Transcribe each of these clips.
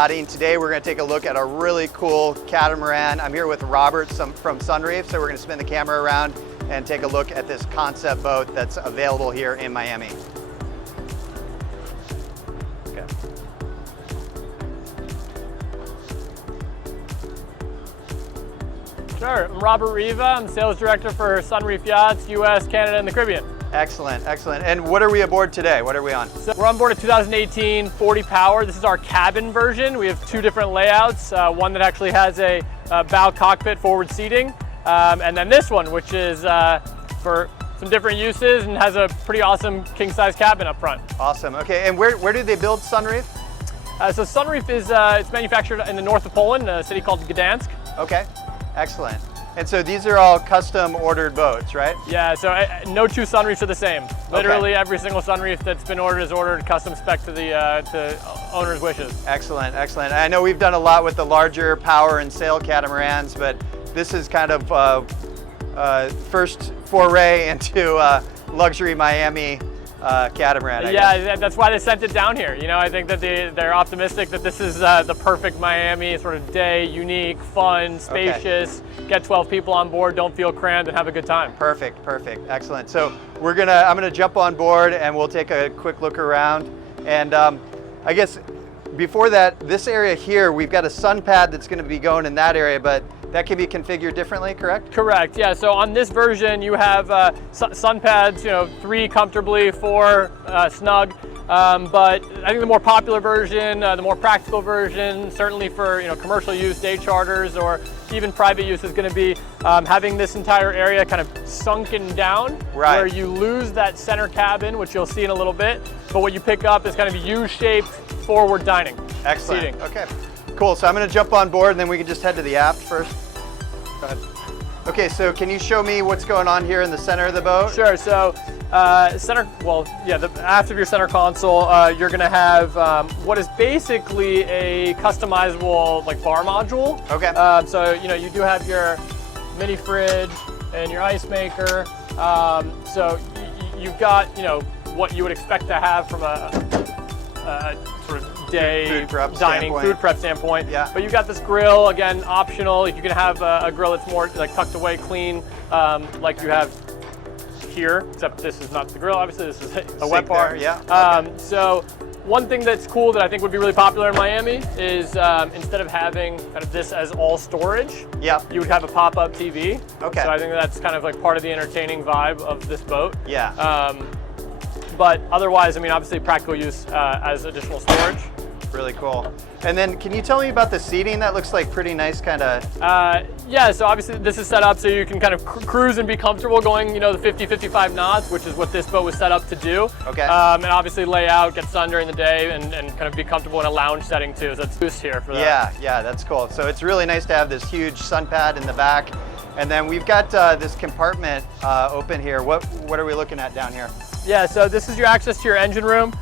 Today we're going to take a look at a really cool catamaran. I'm here with Robert from Sunreef, so we're going to spin the camera around and take a look at this concept boat that's available here in Miami. Okay. Sure, I'm Robert Riva. I'm Sales Director for Sunreef Yachts, US, Canada, and the Caribbean. Excellent, excellent. And what are we aboard today? What are we on? So we're on board a 2018 40 Power. This is our cabin version. We have two different layouts. One that actually has a bow cockpit forward seating, and then this one, which is for some different uses and has a pretty awesome king-size cabin up front. Awesome. Okay, and where do they build Sunreef? So Sunreef is it's manufactured in the north of Poland, a city called Gdansk. Okay, excellent. And so these are all custom ordered boats, right? Yeah, so no two Sunreefs are the same. Literally every single Sunreef that's been ordered is ordered custom spec to the to owner's wishes. Excellent, excellent. I know we've done a lot with the larger power and sail catamarans, but this is kind of first foray into luxury Miami catamaran. Yeah, that's why they sent it down here. You know, I think that they're optimistic that this is the perfect Miami sort of day, unique, fun, spacious, get 12 people on board, don't feel crammed, and have a good time. Perfect, perfect, excellent. So I'm gonna jump on board and we'll take a quick look around. And I guess before that, this area here, we've got a sun pad that's gonna be going in that area, but that can be configured differently, correct? Correct, yeah. So on this version, you have sun pads, you know, 3 comfortably, 4 snug. But I think the more popular version, the more practical version, certainly for commercial use, day charters, or even private use, is going to be having this entire area kind of sunken down, where you lose that center cabin, which you'll see in a little bit. But what you pick up is kind of U-shaped forward dining. Excellent. Seating. Okay. Cool. So I'm going to jump on board, and then we can just head to the aft first. Go ahead. Okay, so can you show me what's going on here in the center of the boat? Sure. So aft of your center console, you're going to have what is basically a customizable bar module. Okay. So you do have your mini fridge and your ice maker. So you've got what you would expect to have from a sort of day food prep standpoint. Yeah. But you've got this grill, again, optional. You can have a grill that's more tucked away, clean, like you have here, except this is not the grill, obviously. This is a wet bar. There, yeah. So one thing that's cool that I think would be really popular in Miami is instead of having kind of this as all storage, you would have a pop-up TV. Okay. So I think that's kind of part of the entertaining vibe of this boat. Yeah. But otherwise, I mean, obviously practical use as additional storage. Really cool. And then can you tell me about the seating? That looks like pretty nice kind of... Yeah, so obviously this is set up so you can kind of cruise and be comfortable going, the 50, 55 knots, which is what this boat was set up to do. Okay. And obviously lay out, get sun during the day, and kind of be comfortable in a lounge setting too. So it's boost here for that. Yeah, that's cool. So it's really nice to have this huge sun pad in the back. And then we've got this compartment open here. What are we looking at down here? Yeah, so this is your access to your engine room.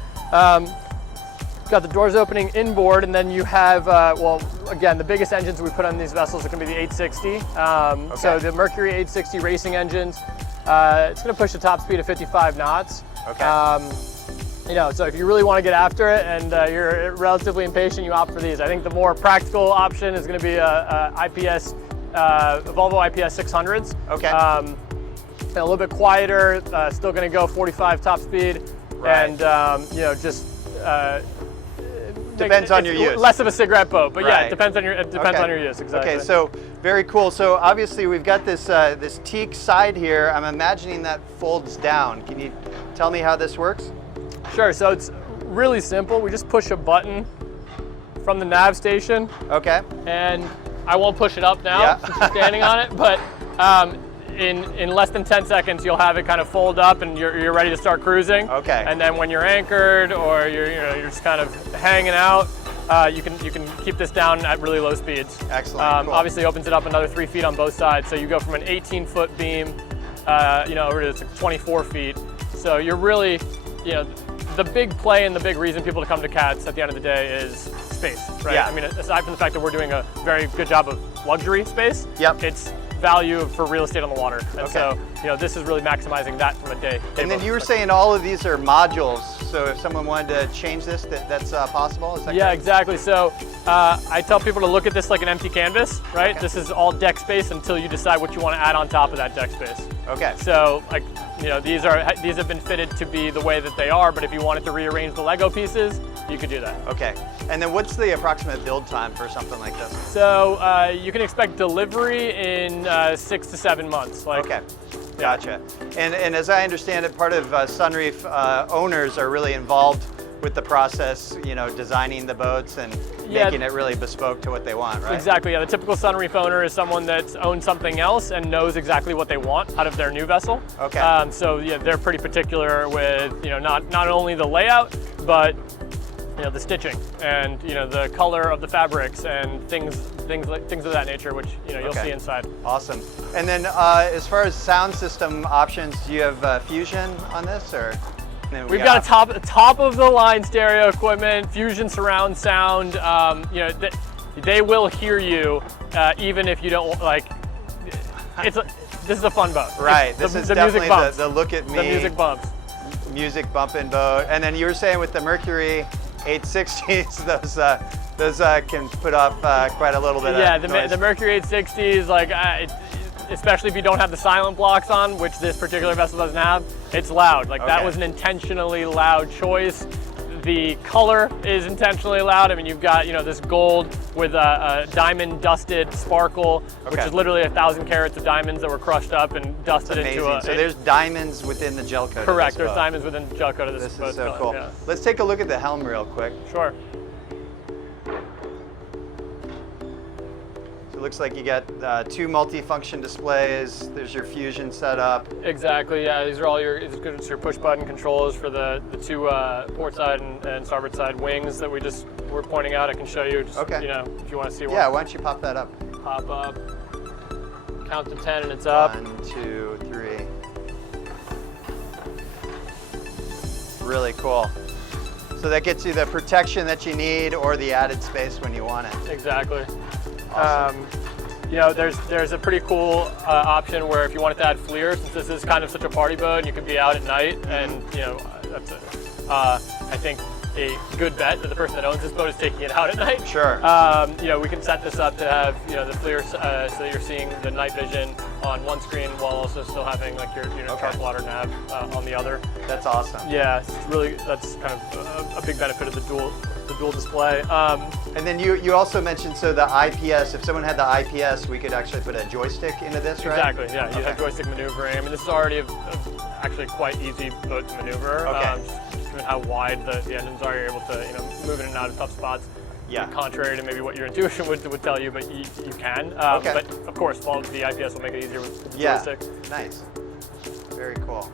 Got the doors opening inboard, and then you have, well, again, the biggest engines we put on these vessels are going to be the 860. So the Mercury 860 racing engines, it's going to push the top speed of 55 knots. Okay. So if you really want to get after it and you're relatively impatient, you opt for these. I think the more practical option is going to be a Volvo IPS 600s. Okay. A little bit quieter, still going to go 45 top speed, and just. Depends on your use. Less of a cigarette boat, but yeah, it depends on your use. Exactly. Okay, so very cool. So obviously we've got this this teak side here. I'm imagining that folds down. Can you tell me how this works? Sure. So it's really simple. We just push a button from the nav station. Okay. And I won't push it up now since you're standing on it, but in less than 10 seconds, you'll have it kind of fold up and you're ready to start cruising. Okay. And then when you're anchored or you're just kind of hanging out, you can keep this down at really low speeds. Excellent. Cool. Obviously opens it up another 3 feet on both sides. So you go from an 18-foot beam, over to 24 feet. So you're really, the big play and the big reason people to come to CATS at the end of the day is space, right? Yeah. I mean, aside from the fact that we're doing a very good job of luxury space, it's value for real estate on the water. And so, this is really maximizing that from a day. And then you were saying all of these are modules. So if someone wanted to change this, that's possible? Is that Yeah, correct? exactly. So I tell people to look at this like an empty canvas, right? Okay. This is all deck space until you decide what you want to add on top of that deck space. Okay. So, like, you know, these have been fitted to be the way that they are, but if you wanted to rearrange the Lego pieces, you could do that. Okay. And then what's the approximate build time for something like this? So you can expect delivery in 6 to 7 months. Like, Okay. Gotcha. And as I understand it, part of Sunreef owners are really involved with the process, you know, designing the boats and making it really bespoke to what they want, right? Exactly, yeah. The typical Sunreef owner is someone that's owned something else and knows exactly what they want out of their new vessel. Okay. So yeah, they're pretty particular with, you know, not only the layout, but you know, the stitching and, you know, the color of the fabrics and things of that nature, which, you know, you'll see inside. Awesome. And then as far as sound system options, do you have Fusion on this, or? We've got a top of the line stereo equipment, Fusion surround sound. You know, they will hear you even if you don't like. This is a fun boat. Right. This is definitely the look at me. The music bumps. Music bumping boat. And then you were saying with the Mercury 860s, those can put up quite a little bit of noise. The Mercury 860s, like especially if you don't have the silent blocks on, which this particular vessel doesn't have, it's loud. Like that was an intentionally loud choice. The color is intentionally loud. I mean, you've got, you know, this gold with a diamond dusted sparkle, which is literally 1,000 carats of diamonds that were crushed up and dusted into a. So there's diamonds within the gel coat. Correct. There's diamonds within the gel coat of this boat. This is so cool. Yeah. Let's take a look at the helm real quick. Sure. It looks like you got 2 multi-function displays. There's your Fusion setup. Exactly, yeah. These are all your push button controls for the 2 port side and starboard side wings that we just were pointing out. I can show you, just, you know, if you want to see one. Yeah, why don't you pop that up? Pop up, count to 10 and it's up. 1, 2, 3. Really cool. So that gets you the protection that you need or the added space when you want it. Exactly. Awesome. You know, there's a pretty cool option where if you wanted to add FLIR, since this is kind of such a party boat and you could be out at night, and you know, that's I think a good bet that the person that owns this boat is taking it out at night. Sure. You know, we can set this up to have, you know, the FLIR so that you're seeing the night vision on one screen while also still having like your chart plotter nav on the other. That's awesome. Yeah, it's really, that's kind of a big benefit of the dual display. And then you also mentioned, so the IPS, if someone had the IPS, we could actually put a joystick into this, right? Exactly, yeah. You have joystick maneuvering. I mean, this is already actually quite easy boat to maneuver. Just given how wide the engines are, you're able to, you know, move in and out of tough spots. Yeah. Contrary to maybe what your intuition would tell you, but you can. But of course, the IPS will make it easier with the joystick. Nice. Very cool.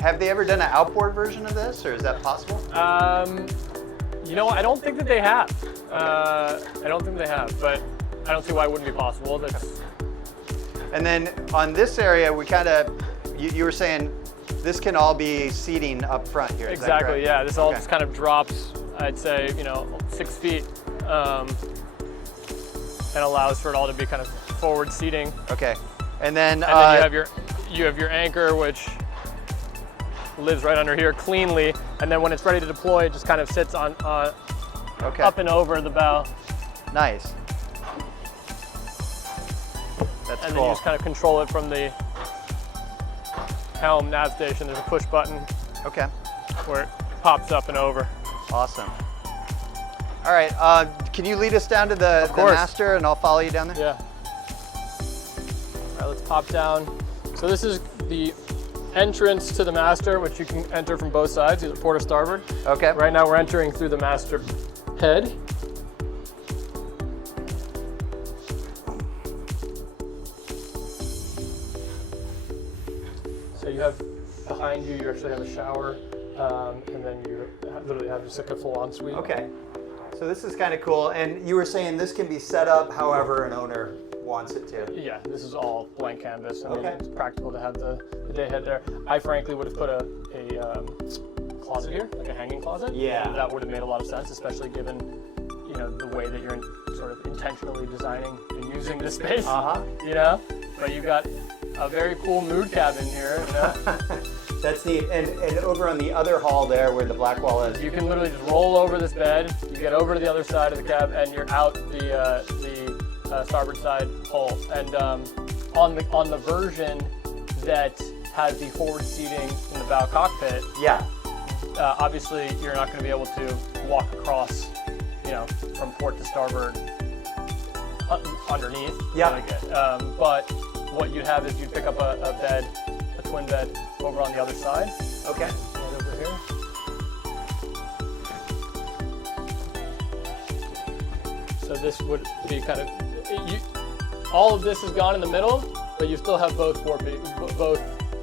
Have they ever done an outboard version of this, or is that possible? You know, I don't think that they have. I don't think they have, but I don't see why it wouldn't be possible. And then on this area, we kind of, you were saying this can all be seating up front here. Is that correct? Yeah. This all just kind of drops, I'd say, you know, 6 feet, and allows for it all to be kind of forward seating. Okay. And then you have your anchor, which lives right under here cleanly, and then when it's ready to deploy, it just kind of sits on up and over the bow. Nice. That's and cool. then you just kind of control it from the helm nav station. There's a push button. Okay. Where it pops up and over. Awesome. All right. Can you lead us down to the master, and I'll follow you down there? Yeah. All right. Let's pop down. So this is the entrance to the master, which you can enter from both sides, either port or starboard. Okay. Right now we're entering through the master head. So you have behind you actually have a shower, and then you literally have just like a full ensuite. Okay. So this is kind of cool, and you were saying this can be set up however an owner wants it to. Yeah, this is all blank canvas. I mean, it's practical to have the day head there. I frankly would have put a closet here, like a hanging closet. Yeah. And that would have made a lot of sense, especially given, you know, the way that you're sort of intentionally designing and using this space. You know, but you've got a very cool mood cabin here. You know, That's neat. And over on the other hull there where the black wall is. You can literally just roll over this bed, you get over to the other side of the cab, and you're out the starboard side hull. And on the version that has the forward seating in the bow cockpit, yeah, obviously you're not going to be able to walk across, from port to starboard underneath. Yeah. But what you'd have is you'd pick up a bed, a twin bed, over on the other side. Okay. Right over here. So this would be kind of, all of this is gone in the middle, but you still have both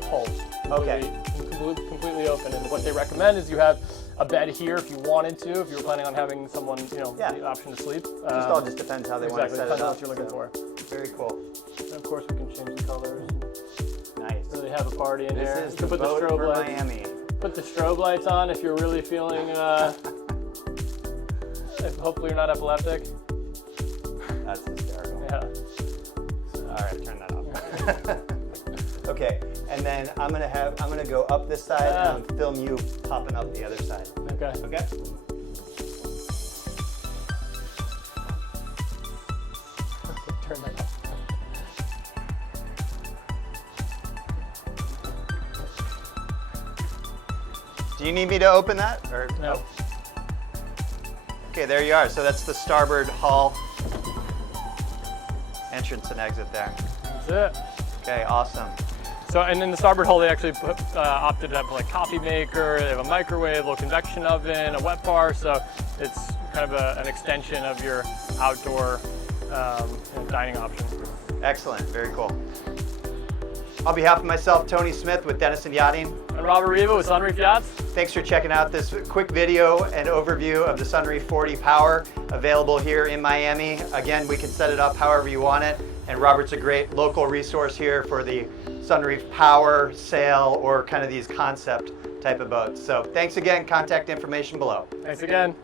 hulls. Okay. Completely open. And what they recommend is you have a bed here if you wanted to, if you were planning on having someone, the option to sleep. Just depends how they want to set it Depends on up. what you're looking for. Very cool. And of course, we can change the colors. Nice. Really have a party in here. This is You the can boat for Miami. Put the strobe lights on if you're really feeling. Hopefully, you're not epileptic. That's hysterical. Yeah. All right, turn that off. Okay, and then I'm gonna go up this side and film you popping up the other side. Okay. Okay. Turn that off. Do you need me to open that? Or No. Okay, there you are. So that's the starboard hull. Entrance and exit there. That's it. Okay, awesome. So, and in the starboard hull, they actually opted to have like coffee maker, they have a microwave, a little convection oven, a wet bar. So it's kind of an extension of your outdoor dining option. Excellent, very cool. On behalf of myself, Tony Smith with Denison Yachting. And Robert Riva with Sunreef Yachts. Thanks for checking out this quick video and overview of the Sunreef 40 Power, available here in Miami. Again, we can set it up however you want it, and Robert's a great local resource here for the Sunreef Power, sail, or kind of these concept type of boats. So thanks again, contact information below. Thanks again.